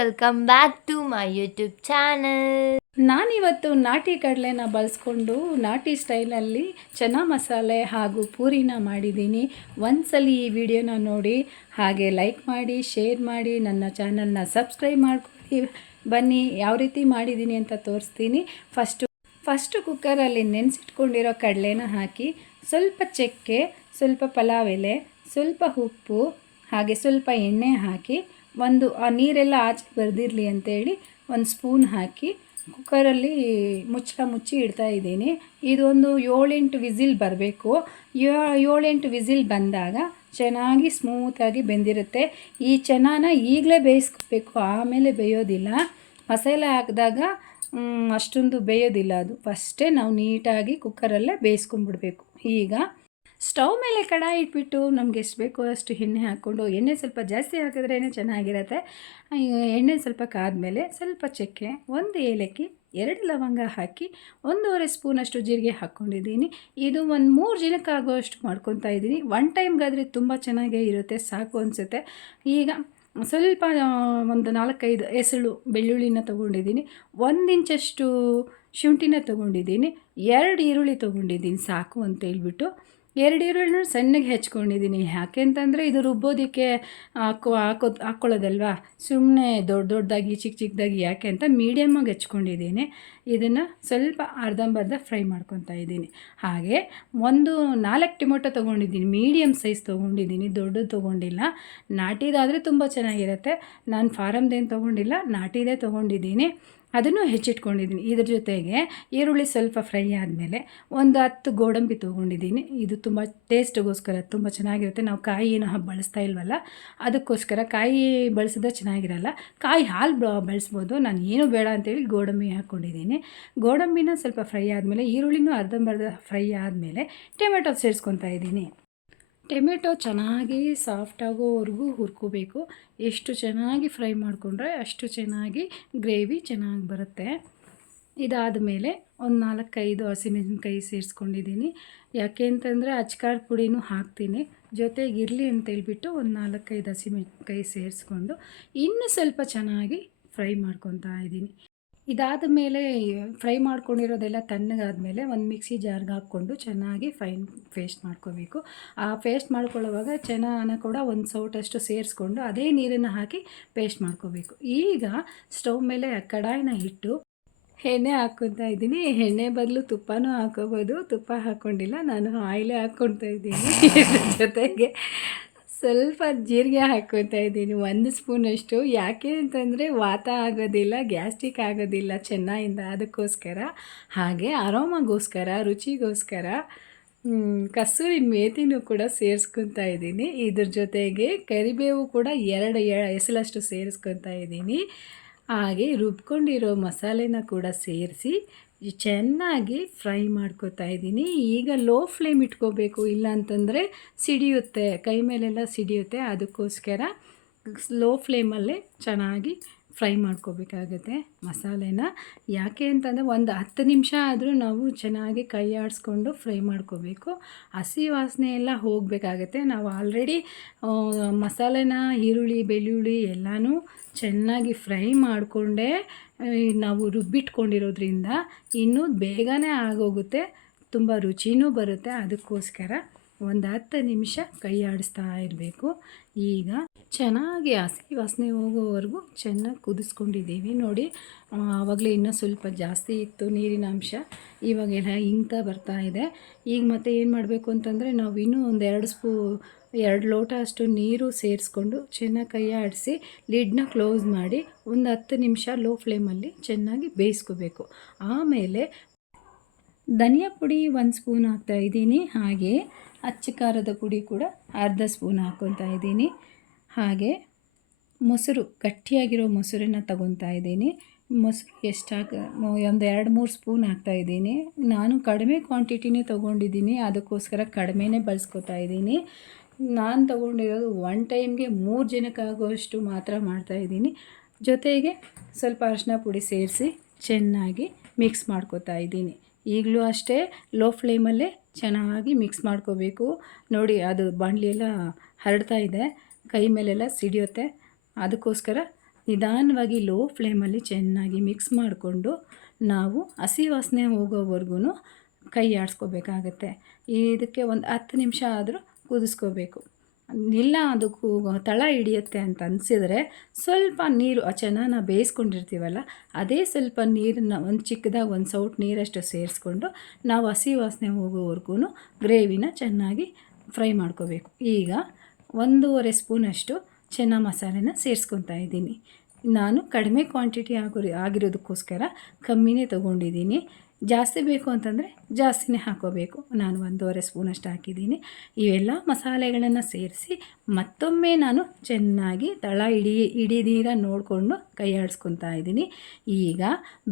Welcome back to my YouTube channel. ನಾನಿವತ್ತು ನಾಟಿ ಕಡಲೆನ ಬಳಸ್ಕೊಂಡು ನಾಟಿ ಸ್ಟೈಲಲ್ಲಿ ಚನಾ ಮಸಾಲೆ ಹಾಗೂ ಪೂರಿನ ಮಾಡಿದ್ದೀನಿ. ಒಂದ್ಸಲಿ ಈ ವಿಡಿಯೋನ ನೋಡಿ, ಹಾಗೆ ಲೈಕ್ ಮಾಡಿ, ಶೇರ್ ಮಾಡಿ, ನನ್ನ ಚಾನಲ್ನ ಸಬ್ಸ್ಕ್ರೈಬ್ ಮಾಡ್ಕೊಳ್ಳಿ. ಬನ್ನಿ ಯಾವ ರೀತಿ ಮಾಡಿದ್ದೀನಿ ಅಂತ ತೋರಿಸ್ತೀನಿ. ಫಸ್ಟು ಕುಕ್ಕರಲ್ಲಿ ನೆನೆಸಿಟ್ಕೊಂಡಿರೋ ಕಡಲೆನ ಹಾಕಿ, ಸ್ವಲ್ಪ ಚಕ್ಕೆ, ಸ್ವಲ್ಪ ಪಲಾವ್ ಎಲೆ, ಸ್ವಲ್ಪ ಉಪ್ಪು, ಹಾಗೆ ಸ್ವಲ್ಪ ಎಣ್ಣೆ ಹಾಕಿ, ಆ ನೀರೆಲ್ಲ ಆಚೆ ಬರ್ದಿರಲಿ ಅಂತೇಳಿ ಒಂದು ಸ್ಪೂನ್ ಹಾಕಿ ಕುಕ್ಕರಲ್ಲಿ ಮುಚ್ಚಿ ಇಡ್ತಾಯಿದ್ದೀನಿ. ಇದೊಂದು 7-8 ವಿಸಿಲ್ ಬರಬೇಕು. 7-8 ವಿಸಿಲ್ ಬಂದಾಗ ಚೆನ್ನಾಗಿ ಸ್ಮೂತಾಗಿ ಬೆಂದಿರುತ್ತೆ. ಈ ಚೆನ್ನಾನ ಈಗಲೇ ಬೇಯಿಸ್ಕೋಬೇಕು, ಆಮೇಲೆ ಬೇಯೋದಿಲ್ಲ. ಮಸಾಲೆ ಹಾಕಿದಾಗ ಅಷ್ಟೊಂದು ಬೇಯೋದಿಲ್ಲ. ಅದು ಫಸ್ಟೇ ನಾವು ನೀಟಾಗಿ ಕುಕ್ಕರಲ್ಲೇ ಬೇಯಿಸ್ಕೊಂಡ್ಬಿಡ್ಬೇಕು. ಈಗ ಸ್ಟವ್ ಮೇಲೆ ಕಡಾಯಿ ಇಟ್ಬಿಟ್ಟು ನಮ್ಗೆ ಎಷ್ಟು ಬೇಕೋ ಅಷ್ಟು ಎಣ್ಣೆ ಹಾಕ್ಕೊಂಡು, ಎಣ್ಣೆ ಸ್ವಲ್ಪ ಜಾಸ್ತಿ ಹಾಕಿದ್ರೇ ಚೆನ್ನಾಗಿರುತ್ತೆ. ಎಣ್ಣೆ ಸ್ವಲ್ಪ ಕಾದ್ಮೇಲೆ ಸ್ವಲ್ಪ ಚಕ್ಕೆ, 1 ಏಲಕ್ಕಿ, 2 ಲವಂಗ ಹಾಕಿ 1.5 ಸ್ಪೂನಷ್ಟು ಜೀರಿಗೆ ಹಾಕ್ಕೊಂಡಿದ್ದೀನಿ. ಇದು ಒಂದು 3 ಜನಕ್ಕಾಗುವಷ್ಟು ಮಾಡ್ಕೊತಾ ಇದ್ದೀನಿ. ಒನ್ ಟೈಮ್ಗಾದರೆ ತುಂಬ ಚೆನ್ನಾಗೇ ಇರುತ್ತೆ, ಸಾಕು ಅನಿಸುತ್ತೆ. ಈಗ ಸ್ವಲ್ಪ ಒಂದು 4-5 ಎಸಳು ಬೆಳ್ಳುಳ್ಳಿನ ತೊಗೊಂಡಿದ್ದೀನಿ. 1 ಇಂಚಷ್ಟು ಶುಂಠಿನ ತೊಗೊಂಡಿದ್ದೀನಿ. 2 ಈರುಳ್ಳಿ ತೊಗೊಂಡಿದ್ದೀನಿ, ಸಾಕು ಅಂತೇಳ್ಬಿಟ್ಟು 2 ಈರುಳ್ಳಿನ ಸಣ್ಣಗೆ ಹೆಚ್ಕೊಂಡಿದ್ದೀನಿ. ಯಾಕೆ ಅಂತಂದರೆ ಇದು ರುಬ್ಬೋದಕ್ಕೆ ಹಾಕ್ಕೊಳ್ಳೋದಲ್ವಾ, ಸುಮ್ಮನೆ ದೊಡ್ಡದಾಗಿ ಚಿಕ್ಕದಾಗಿ ಯಾಕೆ ಅಂತ ಮೀಡಿಯಮ್ಮಾಗಿ ಹೆಚ್ಕೊಂಡಿದ್ದೀನಿ. ಇದನ್ನು ಸ್ವಲ್ಪ ಅರ್ಧಂಬರ್ಧ ಫ್ರೈ ಮಾಡ್ಕೊತಾ ಇದ್ದೀನಿ. ಹಾಗೆ 4 ಟೊಮೊಟೊ ತೊಗೊಂಡಿದ್ದೀನಿ, ಮೀಡಿಯಮ್ ಸೈಜ್ ತೊಗೊಂಡಿದ್ದೀನಿ, ದೊಡ್ಡದು ತೊಗೊಂಡಿಲ್ಲ. ನಾಟಿದಾದರೆ ತುಂಬ ಚೆನ್ನಾಗಿರುತ್ತೆ. ನಾನು ಫಾರಮ್ದೇನು ತೊಗೊಂಡಿಲ್ಲ, ನಾಟಿದೇ ತೊಗೊಂಡಿದ್ದೀನಿ. ಅದನ್ನು ಹೆಚ್ಚಿಟ್ಕೊಂಡಿದ್ದೀನಿ. ಇದ್ರ ಜೊತೆಗೆ ಈರುಳ್ಳಿ ಸ್ವಲ್ಪ ಫ್ರೈ ಆದಮೇಲೆ ಒಂದು 10 ಗೋಡಂಬಿ ತೊಗೊಂಡಿದ್ದೀನಿ. ಇದು ತುಂಬ ಟೇಸ್ಟಿಗೋಸ್ಕರ ತುಂಬ ಚೆನ್ನಾಗಿರುತ್ತೆ. ನಾವು ಕಾಯಿ ಏನೋ ಬಳಸ್ತಾ ಇಲ್ವಲ್ಲ, ಅದಕ್ಕೋಸ್ಕರ. ಕಾಯಿ ಬಳಸಿದ್ರೆ ಚೆನ್ನಾಗಿರಲ್ಲ, ಕಾಯಿ ಹಾಲು ಬಳಸ್ಬೋದು. ನಾನು ಏನೂ ಬೇಡ ಅಂತೇಳಿ ಗೋಡಂಬಿ ಹಾಕ್ಕೊಂಡಿದ್ದೀನಿ. ಗೋಡಂಬಿನ ಸ್ವಲ್ಪ ಫ್ರೈ ಆದಮೇಲೆ, ಈರುಳ್ಳಿನೂ ಅರ್ಧಂಬರ್ಧ ಫ್ರೈ ಆದಮೇಲೆ ಟೊಮೆಟೊ ಸೇರಿಸ್ಕೊತಾ ಇದ್ದೀನಿ. ಟೊಮೆಟೊ ಚೆನ್ನಾಗಿ ಸಾಫ್ಟಾಗೋವರೆಗೂ ಹುರ್ಕೋಬೇಕು. ಎಷ್ಟು ಚೆನ್ನಾಗಿ ಫ್ರೈ ಮಾಡಿಕೊಂಡ್ರೆ ಅಷ್ಟು ಚೆನ್ನಾಗಿ ಗ್ರೇವಿ ಚೆನ್ನಾಗಿ ಬರುತ್ತೆ. ಇದಾದ ಮೇಲೆ ಒಂದು 4-5 ಹಸಿಮೆಣಸಿನ್ಕಾಯಿ ಸೇರಿಸ್ಕೊಂಡಿದ್ದೀನಿ. ಯಾಕೆ ಅಂತಂದರೆ ಅಚ್ಕಾರದ ಪುಡಿನೂ ಹಾಕ್ತೀನಿ, ಜೊತೆಗೆ ಇರಲಿ ಅಂತೇಳ್ಬಿಟ್ಟು ಒಂದು 4-5 ಹಸಿಮೆಣಸಿನ್ಕಾಯಿ ಸೇರಿಸ್ಕೊಂಡು ಇನ್ನೂ ಸ್ವಲ್ಪ ಚೆನ್ನಾಗಿ ಫ್ರೈ ಮಾಡ್ಕೊತಾ ಇದ್ದೀನಿ. ಇದಾದ ಮೇಲೆ ಫ್ರೈ ಮಾಡ್ಕೊಂಡಿರೋದೆಲ್ಲ ತಣ್ಣಗಾದಮೇಲೆ ಒಂದು ಮಿಕ್ಸಿ ಜಾರ್ಗೆ ಹಾಕ್ಕೊಂಡು ಚೆನ್ನಾಗಿ ಫೈನ್ ಪೇಸ್ಟ್ ಮಾಡ್ಕೋಬೇಕು. ಆ ಪೇಸ್ಟ್ ಮಾಡ್ಕೊಳ್ಳೋವಾಗ ಚೆನ್ನಾನ ಕೂಡ ಒಂದು ಸೌಟಷ್ಟು ಸೇರಿಸ್ಕೊಂಡು ಅದೇ ನೀರನ್ನು ಹಾಕಿ ಪೇಸ್ಟ್ ಮಾಡ್ಕೋಬೇಕು. ಈಗ ಸ್ಟವ್ ಮೇಲೆ ಕಡಾಯಿನ ಇಟ್ಟು ಎಣ್ಣೆ ಹಾಕ್ಕೊತಾ ಇದ್ದೀನಿ. ಎಣ್ಣೆ ಬದಲು ತುಪ್ಪನೂ ಹಾಕ್ಕೋಬೋದು. ತುಪ್ಪ ಹಾಕ್ಕೊಂಡಿಲ್ಲ, ನಾನು ಆಯಿಲೇ ಹಾಕ್ಕೊತಾ ಇದ್ದೀನಿ. ಜೊತೆಗೆ ಸ್ವಲ್ಪ ಜೀರಿಗೆ ಹಾಕ್ಕೊತಾ ಇದ್ದೀನಿ, 1 ಸ್ಪೂನಷ್ಟು. ಯಾಕೆ ಅಂತಂದರೆ ವಾತ ಆಗೋದಿಲ್ಲ, ಗ್ಯಾಸ್ಟ್ರಿಕ್ ಆಗೋದಿಲ್ಲ ಚೆನ್ನಾಗಿಂದ, ಅದಕ್ಕೋಸ್ಕರ. ಹಾಗೆ ಅರೋಮಾಗೋಸ್ಕರ, ರುಚಿಗೋಸ್ಕರ ಕಸೂರಿ ಮೇಥಿನೂ ಕೂಡ ಸೇರಿಸ್ಕೊತಾ ಇದ್ದೀನಿ. ಇದ್ರ ಜೊತೆಗೆ ಕರಿಬೇವು ಕೂಡ 2 ಎಸಳಷ್ಟು ಸೇರಿಸ್ಕೊತಾ ಇದ್ದೀನಿ. ಹಾಗೆ ರುಬ್ಕೊಂಡಿರೋ ಮಸಾಲೆನ ಕೂಡ ಸೇರಿಸಿ ಚೆನ್ನಾಗಿ ಫ್ರೈ ಮಾಡ್ಕೋತಾ ಇದ್ದೀನಿ. ಈಗ ಲೋ ಫ್ಲೇಮ್ ಇಟ್ಕೋಬೇಕು, ಇಲ್ಲ ಅಂತಂದರೆ ಸಿಡಿಯುತ್ತೆ, ಕೈ ಮೇಲೆಲ್ಲ ಸಿಡಿಯುತ್ತೆ. ಅದಕ್ಕೋಸ್ಕರ ಲೋ ಫ್ಲೇಮಲ್ಲೇ ಚೆನ್ನಾಗಿ ಫ್ರೈ ಮಾಡ್ಕೋಬೇಕಾಗುತ್ತೆ ಮಸಾಲೆನ. ಯಾಕೆ ಅಂತಂದರೆ ಒಂದು 10 ನಿಮಿಷ ಆದರೂ ನಾವು ಚೆನ್ನಾಗಿ ಕೈ ಆಡಿಸ್ಕೊಂಡು ಫ್ರೈ ಮಾಡ್ಕೋಬೇಕು. ಹಸಿ ವಾಸನೆ ಎಲ್ಲ ಹೋಗಬೇಕಾಗತ್ತೆ. ನಾವು ಆಲ್ರೆಡಿ ಮಸಾಲೆನ ಈರುಳ್ಳಿ ಬೆಳ್ಳುಳ್ಳಿ ಎಲ್ಲನೂ ಚೆನ್ನಾಗಿ ಫ್ರೈ ಮಾಡಿಕೊಂಡೇ ನಾವು ರುಬ್ಬಿಟ್ಕೊಂಡಿರೋದ್ರಿಂದ ಇನ್ನೂ ಬೇಗನೆ ಆಗೋಗುತ್ತೆ, ತುಂಬ ರುಚಿನೂ ಬರುತ್ತೆ. ಅದಕ್ಕೋಸ್ಕರ ಒಂದು 10 ನಿಮಿಷ ಕೈ ಆಡಿಸ್ತಾ ಇರಬೇಕು. ಈಗ ಚೆನ್ನಾಗಿ ಹಸಿ ವಾಸನೆ ಹೋಗೋವರೆಗೂ ಚೆನ್ನಾಗಿ ಕುದಿಸ್ಕೊಂಡಿದ್ದೀವಿ ನೋಡಿ. ಆವಾಗಲೇ ಇನ್ನೂ ಸ್ವಲ್ಪ ಜಾಸ್ತಿ ಇತ್ತು ನೀರಿನ ಅಂಶ, ಇವಾಗೆಲ್ಲ ಇಂಗ್ತಾ ಬರ್ತಾ ಇದೆ. ಈಗ ಮತ್ತೆ ಏನು ಮಾಡಬೇಕು ಅಂತಂದರೆ, ನಾವು ಇನ್ನೂ ಒಂದು 2 ಲೋಟ ಅಷ್ಟು ನೀರು ಸೇರಿಸ್ಕೊಂಡು ಚೆನ್ನಾಗಿ ಕೈ ಆಡಿಸಿ ಲಿಡ್ನ ಕ್ಲೋಸ್ ಮಾಡಿ ಒಂದು 10 ನಿಮಿಷ ಲೋ ಫ್ಲೇಮಲ್ಲಿ ಚೆನ್ನಾಗಿ ಬೇಯಿಸ್ಕೋಬೇಕು. ಆಮೇಲೆ ಧನಿಯಾ ಪುಡಿ 1 ಸ್ಪೂನ್ ಹಾಕ್ತಾಯಿದ್ದೀನಿ. ಹಾಗೆ ಅಚ್ಚ ಖಾರದ ಪುಡಿ ಕೂಡ ಅರ್ಧ ಸ್ಪೂನ್ ಹಾಕ್ಕೊತಾ ಇದ್ದೀನಿ. ಹಾಗೆ ಮೊಸರು, ಗಟ್ಟಿಯಾಗಿರೋ ಮೊಸರನ್ನು ತಗೊತಾ ಇದ್ದೀನಿ. ಮೊಸರು ಎಷ್ಟು ಒಂದು 2-3 ಸ್ಪೂನ್ ಹಾಕ್ತಾಯಿದ್ದೀನಿ. ನಾನು ಕಡಿಮೆ ಕ್ವಾಂಟಿಟಿನೇ ತೊಗೊಂಡಿದ್ದೀನಿ, ಅದಕ್ಕೋಸ್ಕರ ಕಡಿಮೆನೇ ಬಳಸ್ಕೊತಾ ಇದ್ದೀನಿ. ನಾನು ತೊಗೊಂಡಿರೋದು 1 ಟೈಮ್ಗೆ 3 ಜನಕ್ಕಾಗುವಷ್ಟು ಮಾತ್ರ ಮಾಡ್ತಾಯಿದ್ದೀನಿ. ಜೊತೆಗೆ ಸ್ವಲ್ಪ ಅರಿಶಿನ ಪುಡಿ ಸೇರಿಸಿ ಚೆನ್ನಾಗಿ ಮಿಕ್ಸ್ ಮಾಡ್ಕೋತಾ ಇದ್ದೀನಿ. ಈಗಲೂ ಅಷ್ಟೇ ಲೋ ಫ್ಲೇಮಲ್ಲೇ ಚೆನ್ನಾಗಿ ಮಿಕ್ಸ್ ಮಾಡ್ಕೋಬೇಕು. ನೋಡಿ, ಅದು ಬಾಣಲಿ ಎಲ್ಲ ಹರಡ್ತಾ ಇದೆ, ಕೈ ಮೇಲೆಲ್ಲ ಸಿಡಿಯುತ್ತೆ. ಅದಕ್ಕೋಸ್ಕರ ನಿಧಾನವಾಗಿ ಲೋ ಫ್ಲೇಮಲ್ಲಿ ಚೆನ್ನಾಗಿ ಮಿಕ್ಸ್ ಮಾಡಿಕೊಂಡು ನಾವು ಹಸಿ ವಾಸನೆ ಹೋಗೋವರೆಗೂ ಕೈ ಆಡಿಸ್ಕೋಬೇಕಾಗತ್ತೆ. ಇದಕ್ಕೆ ಒಂದು 10 ನಿಮಿಷ ಆದರೂ ಕುದಿಸ್ಕೋಬೇಕು. ಇಲ್ಲ ಅದಕ್ಕೂ ತಳ ಹಿಡಿಯುತ್ತೆ ಅಂತ ಅನಿಸಿದರೆ ಸ್ವಲ್ಪ ನೀರು, ಆ ಚೆನ್ನಾಗಿ ಬೇಯಿಸ್ಕೊಂಡಿರ್ತೀವಲ್ಲ ಅದೇ ಸ್ವಲ್ಪ ನೀರನ್ನು ಒಂದು ಚಿಕ್ಕದಾಗಿ ಒಂದು ಸೌಟ್ ನೀರಷ್ಟು ಸೇರಿಸ್ಕೊಂಡು ನಾವು ಹಸಿ ವಾಸನೆ ಹೋಗೋವರೆಗೂ ಗ್ರೇವಿನ ಚೆನ್ನಾಗಿ ಫ್ರೈ ಮಾಡ್ಕೋಬೇಕು. ಈಗ 1.5 ಸ್ಪೂನಷ್ಟು ಚೆನ್ನ ಮಸಾಲೆನ ಸೇರಿಸ್ಕೊತಾ ಇದ್ದೀನಿ. ನಾನು ಕಡಿಮೆ ಕ್ವಾಂಟಿಟಿ ಆಗಿರೋದಕ್ಕೋಸ್ಕರ ಕಮ್ಮಿನೇ ತೊಗೊಂಡಿದ್ದೀನಿ. ಜಾಸ್ತಿ ಬೇಕು ಅಂತಂದರೆ ಜಾಸ್ತಿನೇ ಹಾಕ್ಕೋಬೇಕು. ನಾನು 1.5 ಸ್ಪೂನಷ್ಟು ಹಾಕಿದ್ದೀನಿ. ಇವೆಲ್ಲ ಮಸಾಲೆಗಳನ್ನು ಸೇರಿಸಿ ಮತ್ತೊಮ್ಮೆ ನಾನು ಚೆನ್ನಾಗಿ ತಳ ಹಿಡಿದೀರ ನೋಡಿಕೊಂಡು ಕೈ ಆಡಿಸ್ಕೊತಾ ಇದ್ದೀನಿ. ಈಗ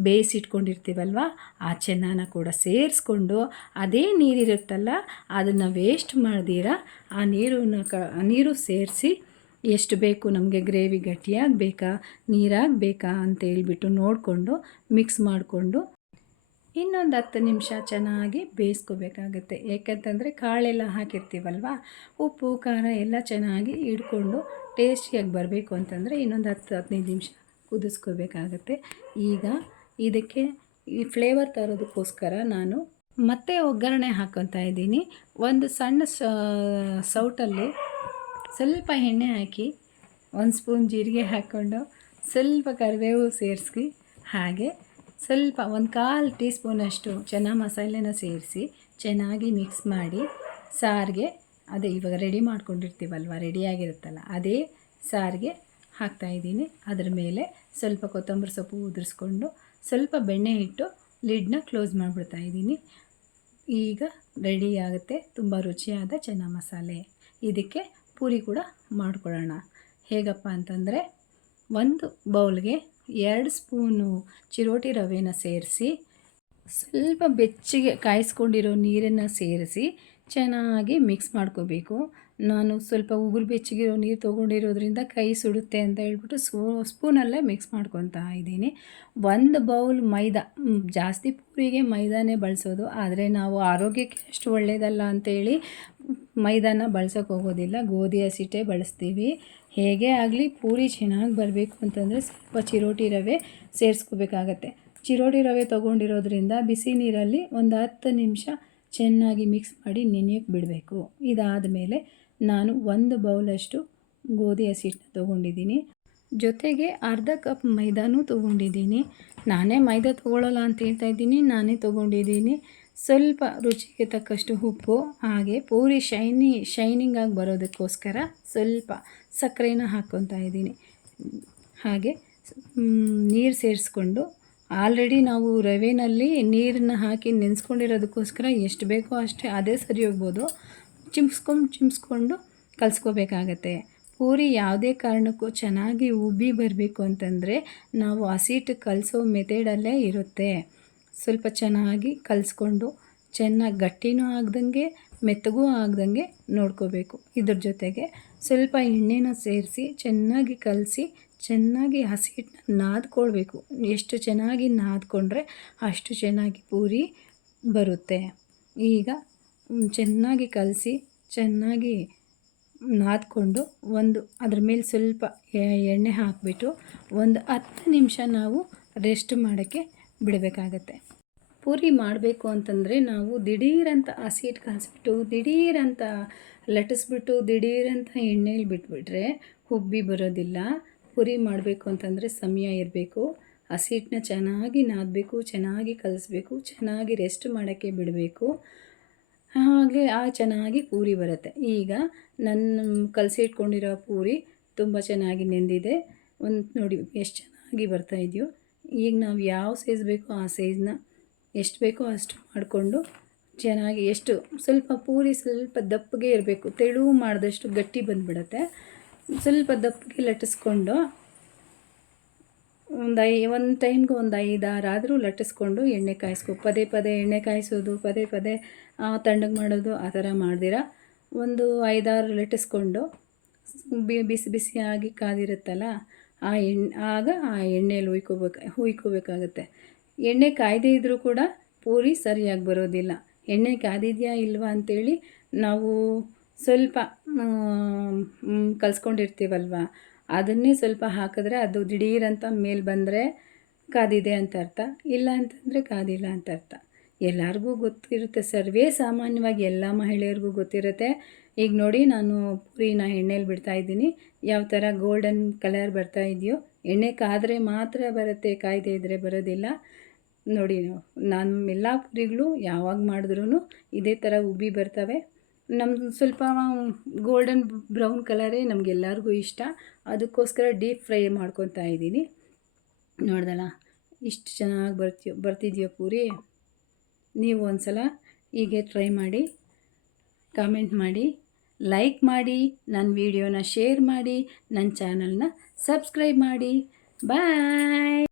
ಬೇಯಿಸಿಟ್ಕೊಂಡಿರ್ತೀವಲ್ವ ಆ ಚೆನ್ನಾನ ಕೂಡ ಸೇರಿಸ್ಕೊಂಡು ಅದೇ ನೀರಿರುತ್ತಲ್ಲ ಅದನ್ನು ವೇಸ್ಟ್ ಮಾಡ್ದಿರ ಆ ನೀರು ಸೇರಿಸಿ ಎಷ್ಟು ಬೇಕು ನಮಗೆ ಗ್ರೇವಿ ಗಟ್ಟಿಯಾಗಿ ಬೇಕಾ ನೀರಾಗಿ ಬೇಕಾ ಅಂತ ಹೇಳ್ಬಿಟ್ಟು ನೋಡಿಕೊಂಡು ಮಿಕ್ಸ್ ಮಾಡಿಕೊಂಡು ಇನ್ನೊಂದು 10 ನಿಮಿಷ ಚೆನ್ನಾಗಿ ಬೇಯಿಸ್ಕೋಬೇಕಾಗತ್ತೆ. ಏಕೆಂತಂದರೆ ಕಾಳೆಲ್ಲ ಹಾಕಿರ್ತೀವಲ್ವ, ಉಪ್ಪು ಖಾರ ಎಲ್ಲ ಚೆನ್ನಾಗಿ ಹಿಡ್ಕೊಂಡು ಟೇಸ್ಟಿಯಾಗಿ ಬರಬೇಕು ಅಂತಂದರೆ ಇನ್ನೊಂದು 10-15 ನಿಮಿಷ ಕುದಿಸ್ಕೋಬೇಕಾಗತ್ತೆ. ಈಗ ಇದಕ್ಕೆ ಈ ಫ್ಲೇವರ್ ತರೋದಕ್ಕೋಸ್ಕರ ನಾನು ಮತ್ತೆ ಒಗ್ಗರಣೆ ಹಾಕ್ಕೊತಾ ಇದ್ದೀನಿ. ಒಂದು ಸಣ್ಣ ಸೌಟಲ್ಲಿ ಸ್ವಲ್ಪ ಎಣ್ಣೆ ಹಾಕಿ 1 ಸ್ಪೂನ್ ಜೀರಿಗೆ ಹಾಕ್ಕೊಂಡು ಸ್ವಲ್ಪ ಕರಿಬೇವು ಸೇರಿಸಿ ಹಾಗೆ ಸ್ವಲ್ಪ 1/4 ಟೀ ಸ್ಪೂನಷ್ಟು ಚೆನ್ನ ಮಸಾಲೆನ ಸೇರಿಸಿ ಚೆನ್ನಾಗಿ ಮಿಕ್ಸ್ ಮಾಡಿ ಸಾರಿಗೆ ಅದೇ ಇವಾಗ ರೆಡಿ ಮಾಡ್ಕೊಂಡಿರ್ತೀವಲ್ವ, ರೆಡಿಯಾಗಿರುತ್ತಲ್ಲ ಅದೇ ಸಾರಿಗೆ ಹಾಕ್ತಾಯಿದ್ದೀನಿ. ಅದರ ಮೇಲೆ ಸ್ವಲ್ಪ ಕೊತ್ತಂಬರಿ ಸೊಪ್ಪು ಉದುರಿಸ್ಕೊಂಡು ಸ್ವಲ್ಪ ಬೆಣ್ಣೆ ಇಟ್ಟು ಲಿಡ್ನ ಕ್ಲೋಸ್ ಮಾಡಿಬಿಡ್ತಾಯಿದ್ದೀನಿ. ಈಗ ರೆಡಿ ಆಗುತ್ತೆ ತುಂಬ ರುಚಿಯಾದ ಚೆನ್ನ ಮಸಾಲೆ. ಇದಕ್ಕೆ ಪೂರಿ ಕೂಡ ಮಾಡ್ಕೊಳ್ಳೋಣ. ಹೇಗಪ್ಪ ಅಂತಂದರೆ ಒಂದು ಬೌಲ್ಗೆ 2 ಸ್ಪೂನು ಚಿರೋಟಿ ರವೆನ ಸೇರಿಸಿ ಸ್ವಲ್ಪ ಬೆಚ್ಚಗೆ ಕಾಯಿಸ್ಕೊಂಡಿರೋ ನೀರನ್ನು ಸೇರಿಸಿ ಚೆನ್ನಾಗಿ ಮಿಕ್ಸ್ ಮಾಡ್ಕೋಬೇಕು. ನಾನು ಸ್ವಲ್ಪ ಉಗುರು ಬೆಚ್ಚಗಿರೋ ನೀರು ತೊಗೊಂಡಿರೋದ್ರಿಂದ ಕೈ ಸುಡುತ್ತೆ ಅಂತ ಹೇಳ್ಬಿಟ್ಟು ಸ್ಪೂನಲ್ಲೇ ಮಿಕ್ಸ್ ಮಾಡ್ಕೊತಾ ಇದ್ದೀನಿ. 1 ಬೌಲ್ ಮೈದಾ, ಜಾಸ್ತಿ ಪೂರಿಗೆ ಮೈದಾನೇ ಬಳಸೋದು, ಆದರೆ ನಾವು ಆರೋಗ್ಯಕ್ಕೆ ಅಷ್ಟು ಒಳ್ಳೆಯದಲ್ಲ ಅಂತೇಳಿ ಮೈದಾನ ಬಳಸೋಕೆ ಹೋಗೋದಿಲ್ಲ, ಗೋಧಿ ಹಸಿಟ್ಟೇ ಬಳಸ್ತೀವಿ. ಹೇಗೆ ಆಗಲಿ ಪೂರಿ ಚೆನ್ನಾಗಿ ಬರಬೇಕು ಅಂತಂದರೆ ಸ್ವಲ್ಪ ಚಿರೋಟಿ ರವೆ ಸೇರಿಸ್ಕೋಬೇಕಾಗತ್ತೆ. ಚಿರೋಟಿ ರವೆ ತೊಗೊಂಡಿರೋದ್ರಿಂದ ಬಿಸಿ ನೀರಲ್ಲಿ ಒಂದು 10 ನಿಮಿಷ ಚೆನ್ನಾಗಿ ಮಿಕ್ಸ್ ಮಾಡಿ ನೆನೆಯೋಕ್ಕೆ ಬಿಡಬೇಕು. ಇದಾದ ಮೇಲೆ ನಾನು 1 ಬೌಲಷ್ಟು ಗೋಧಿ ಹಸಿಟ್ಟನ್ನ ತೊಗೊಂಡಿದ್ದೀನಿ. ಜೊತೆಗೆ ಅರ್ಧ ಕಪ್ ಮೈದಾನೂ ತೊಗೊಂಡಿದ್ದೀನಿ. ನಾನೇ ಮೈದಾ ತೊಗೊಳ್ಳೋಲ್ಲ ಅಂತ ಹೇಳ್ತಾಯಿದ್ದೀನಿ, ನಾನೇ ತೊಗೊಂಡಿದ್ದೀನಿ. ಸ್ವಲ್ಪ ರುಚಿಗೆ ತಕ್ಕಷ್ಟು ಉಪ್ಪು, ಹಾಗೆ ಪೂರಿ ಶೈನಿಂಗಾಗಿ ಬರೋದಕ್ಕೋಸ್ಕರ ಸ್ವಲ್ಪ ಸಕ್ಕರೆನ ಹಾಕ್ಕೊತಾ ಇದ್ದೀನಿ. ಹಾಗೆ ನೀರು ಸೇರಿಸ್ಕೊಂಡು ಆಲ್ರೆಡಿ ನಾವು ರವೆನಲ್ಲಿ ನೀರನ್ನ ಹಾಕಿ ನೆನೆಸ್ಕೊಂಡಿರೋದಕ್ಕೋಸ್ಕರ ಎಷ್ಟು ಬೇಕೋ ಅಷ್ಟೇ, ಅದೇ ಸರಿ ಹೋಗ್ಬೋದು. ಚಿಮ್ಸ್ಕೊಂಡು ಕಲಿಸ್ಕೋಬೇಕಾಗತ್ತೆ. ಪೂರಿ ಯಾವುದೇ ಕಾರಣಕ್ಕೂ ಚೆನ್ನಾಗಿ ಉಬ್ಬಿ ಬರಬೇಕು ಅಂತಂದರೆ ನಾವು ಹಸಿಟ್ಟು ಕಲಿಸೋ ಮೆಥಡಲ್ಲೇ ಇರುತ್ತೆ. ಸ್ವಲ್ಪ ಚೆನ್ನಾಗಿ ಕಲಿಸ್ಕೊಂಡು ಚೆನ್ನಾಗಿ ಗಟ್ಟಿನೂ ಆಗ್ದಂಗೆ ಮೆತ್ತಗೂ ಆಗ್ದಂಗೆ ನೋಡ್ಕೋಬೇಕು. ಇದ್ರ ಜೊತೆಗೆ ಸ್ವಲ್ಪ ಎಣ್ಣೆನ ಸೇರಿಸಿ ಚೆನ್ನಾಗಿ ಕಲಸಿ ಚೆನ್ನಾಗಿ ಹಸಿ ಹಿಟ್ಟನ್ನ ನಾದ್ಕೊಳ್ಬೇಕು. ಎಷ್ಟು ಚೆನ್ನಾಗಿ ನಾದ್ಕೊಂಡ್ರೆ ಅಷ್ಟು ಚೆನ್ನಾಗಿ ಪೂರಿ ಬರುತ್ತೆ. ಈಗ ಚೆನ್ನಾಗಿ ಕಲಸಿ ಚೆನ್ನಾಗಿ ನಾದ್ಕೊಂಡು ಅದ್ರ ಮೇಲೆ ಸ್ವಲ್ಪ ಎಣ್ಣೆ ಹಾಕಿಬಿಟ್ಟು ಒಂದು 10 ನಿಮಿಷ ನಾವು ರೆಸ್ಟ್ ಮಾಡೋಕ್ಕೆ ಬಿಡಬೇಕಾಗತ್ತೆ. ಪೂರಿ ಮಾಡಬೇಕು ಅಂತಂದರೆ ನಾವು ದಿಢೀರಂತ ಹಸಿ ಹಿಟ್ಟು ಕಲಿಸ್ಬಿಟ್ಟು ದಿಢೀರಂತ ಲಟ್ಟಿಸ್ಬಿಟ್ಟು ದಿಢೀರಂತ ಎಣ್ಣೆಲಿ ಬಿಟ್ಬಿಟ್ರೆ ಉಬ್ಬಿ ಬರೋದಿಲ್ಲ. ಪೂರಿ ಮಾಡಬೇಕು ಅಂತಂದರೆ ಸಮಯ ಇರಬೇಕು. ಹಸಿ ಹಿಟ್ಟನ್ನ ಚೆನ್ನಾಗಿ ನಾದಬೇಕು, ಚೆನ್ನಾಗಿ ಕಲಿಸ್ಬೇಕು, ಚೆನ್ನಾಗಿ ರೆಸ್ಟ್ ಮಾಡೋಕ್ಕೆ ಬಿಡಬೇಕು. ಹಾಗೆ ಚೆನ್ನಾಗಿ ಪೂರಿ ಬರುತ್ತೆ. ಈಗ ನನ್ನ ಕಲಸಿ ಇಟ್ಕೊಂಡಿರೋ ಪೂರಿ ತುಂಬ ಚೆನ್ನಾಗಿ ನೆಂದಿದೆ. ನೋಡಿ ಎಷ್ಟು ಚೆನ್ನಾಗಿ ಬರ್ತಾಯಿದೆಯೋ. ಈಗ ನಾವು ಯಾವ ಸೈಜ್ ಬೇಕೋ ಆ ಸೈಜ್ನ ಎಷ್ಟು ಬೇಕೋ ಅಷ್ಟು ಮಾಡಿಕೊಂಡು ಚೆನ್ನಾಗಿ ಸ್ವಲ್ಪ ಪೂರಿ ಸ್ವಲ್ಪ ದಪ್ಪಗೆ ಇರಬೇಕು, ತೆಳು ಮಾಡಿದಷ್ಟು ಗಟ್ಟಿ ಬಂದುಬಿಡುತ್ತೆ. ಸ್ವಲ್ಪ ದಪ್ಪಗೆ ಲಟ್ಟಿಸ್ಕೊಂಡು ಒಂದು ಟೈಮ್ಗೆ ಒಂದು 5-6 ಆದರೂ ಲಟ್ಟಿಸ್ಕೊಂಡು ಎಣ್ಣೆ ಪದೇ ಪದೇ ಎಣ್ಣೆ ಕಾಯಿಸೋದು, ಪದೇ ಪದೇ ತಣ್ಣಗೆ ಮಾಡೋದು ಆ ಥರ ಮಾಡ್ದಿರ ಒಂದು 5-6 ಲಟ್ಟಿಸ್ಕೊಂಡು ಬಿಸಿ ಬಿಸಿಯಾಗಿ ಕಾದಿರುತ್ತಲ್ಲ ಆಗ ಆ ಎಣ್ಣೆಯಲ್ಲಿ ಹುಯ್ಕೋಬೇಕಾಗತ್ತೆ. ಎಣ್ಣೆ ಕಾಯ್ದೇ ಇದ್ದರೂ ಕೂಡ ಪೂರಿ ಸರಿಯಾಗಿ ಬರೋದಿಲ್ಲ. ಎಣ್ಣೆ ಕಾದಿದೆಯಾ ಇಲ್ವಾ ಅಂಥೇಳಿ ನಾವು ಸ್ವಲ್ಪ ಕಲಿಸ್ಕೊಂಡಿರ್ತೀವಲ್ವ, ಅದನ್ನೇ ಸ್ವಲ್ಪ ಹಾಕಿದ್ರೆ ಅದು ದಿಢೀರಂತ ಮೇಲೆ ಬಂದರೆ ಕಾದಿದೆ ಅಂತ ಅರ್ಥ, ಇಲ್ಲ ಅಂತಂದರೆ ಕಾದಿಲ್ಲ ಅಂತ ಅರ್ಥ. ಎಲ್ಲರಿಗೂ ಗೊತ್ತಿರುತ್ತೆ, ಸರ್ವೇ ಸಾಮಾನ್ಯವಾಗಿ ಎಲ್ಲ ಮಹಿಳೆಯರಿಗೂ ಗೊತ್ತಿರುತ್ತೆ. ಈಗ ನೋಡಿ ನಾನು ಪೂರಿನ ಎಣ್ಣೆಲಿ ಬಿಡ್ತಾಯಿದ್ದೀನಿ, ಯಾವ ಥರ ಗೋಲ್ಡನ್ ಕಲರ್ ಬರ್ತಾ ಇದೆಯೋ. ಎಣ್ಣೆ ಕಾದರೆ ಮಾತ್ರ ಬರುತ್ತೆ, ಕಾಯ್ದೆ ಇದ್ದರೆ ಬರೋದಿಲ್ಲ. ನೋಡಿ ನಾನು ಎಲ್ಲ ಪೂರಿಗಳು ಯಾವಾಗ ಮಾಡಿದ್ರೂ ಇದೇ ಥರ ಉಬ್ಬಿ ಬರ್ತವೆ. ನಮ್ಮದು ಸ್ವಲ್ಪ ಗೋಲ್ಡನ್ ಬ್ರೌನ್ ಕಲರೇ ನಮಗೆಲ್ಲರಿಗೂ ಇಷ್ಟ, ಅದಕ್ಕೋಸ್ಕರ ಡೀಪ್ ಫ್ರೈ ಮಾಡ್ಕೊತಾ ಇದ್ದೀನಿ. ನೋಡ್ದಲ್ಲ ಇಷ್ಟು ಚೆನ್ನಾಗಿ ಬರ್ತಿದೆಯೋ ಪೂರಿ. ನೀವು ಒಂದು ಸಲ ಹೀಗೆ ಟ್ರೈ ಮಾಡಿ, ಕಾಮೆಂಟ್ ಮಾಡಿ, ಲೈಕ್ ಮಾಡಿ, ನನ್ನ ವಿಡಿಯೋನ ಶೇರ್ ಮಾಡಿ, ನನ್ನ ಚಾನಲ್ನ ಸಬ್ಸ್ಕ್ರೈಬ್ ಮಾಡಿ. ಬಾಯ್.